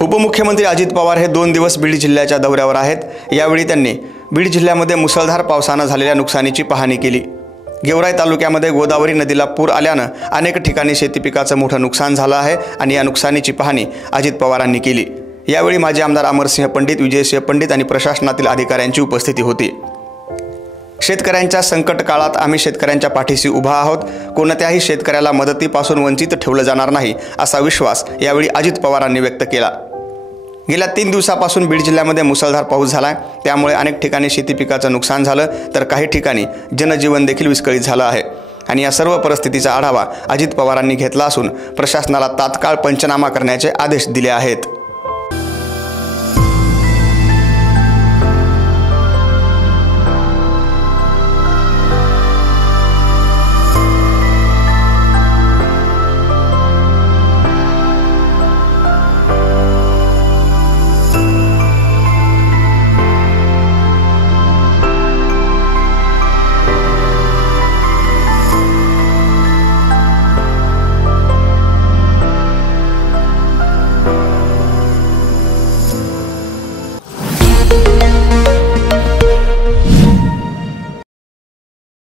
उपमुख्यमंत्री अजित पवार हे 2 दिवस बीड जिल्ह्याच्या दौऱ्यावर आहेत। यावेळी त्यांनी बीड जिल्ह्यामध्ये मुसळधार पावसाने झालेल्या नुकसानीची पाहणी केली। गेवराई तालुक्यामध्ये गोदावरी नदीला पूर आल्याने अनेक ठिकाणी शेती पिकाचं मोठं नुकसान झालं आहे आणि या नुकसानीची पाहणी अजित पवारांनी केली। यावेळी माजी आमदार अमरसिंह पंडित, विजयसिंह पंडित आणि प्रशासनातील अधिकाऱ्यांची उपस्थिती होती। शेतकऱ्यांच्या संकट काळात आम्ही शेतकऱ्यांच्या पाठीशी उभा आहोत। कोणत्याही शेतकऱ्याला मदतीपासून वंचित ठेवलं जाणार नाही असा विश्वास यावेळी अजित पवारांनी व्यक्त केला। गेल्या 3 दिवसापासून बीड जिल्ह्यामध्ये मुसळधार पाऊस झाला, त्यामुळे अनेक ठिकाणी शेती पिकाचं नुकसान झालं तर काही ठिकाणी जनजीवन देखील विस्कळीत झालं आहे आणि या सर्व परिस्थितीचा आढावा अजित पवारांनी घेतला असून प्रशासनाला तात्काळ पंचनामा करण्याचे आदेश दिले आहेत।